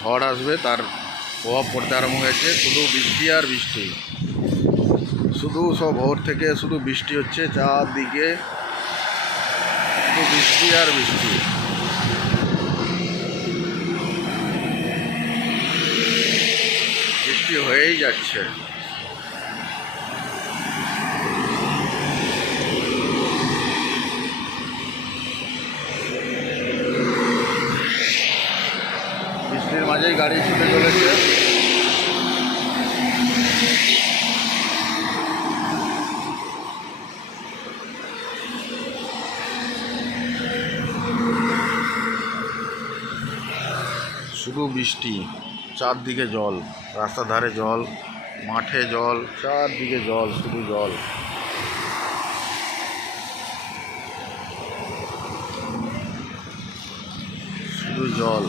ঝড় আসবে তার প্রভাব পড়তে আরম্ভ হয়েছে। শুধু বৃষ্টি আর বৃষ্টি, শুধু সব ভোর থেকে শুধু বৃষ্টি হচ্ছে, চারদিকে শুধু বৃষ্টি আর বৃষ্টি। বৃষ্টি হয়েই যাচ্ছে। বৃষ্টির মাঝেই গাড়ি ছুটে চলেছে। শুধু বৃষ্টি, চারদিকে জল, রাস্তার ধারে জল, মাঠে জল, চারদিকে জল, শুধু জল। শুধু জল,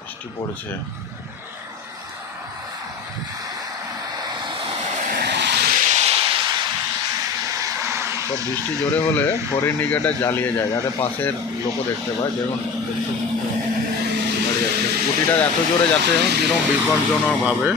বৃষ্টি পড়ছে। তো বৃষ্টি জোরে হলে ফোর ইন্ডিকেটার জ্বালিয়ে যায়, যাতে পাশের লোকও দেখতে পায়। যেমন গাড়ি যাচ্ছে, স্কুটিটা এত জোরে যাচ্ছে কিরকম বিপজ্জনকভাবে।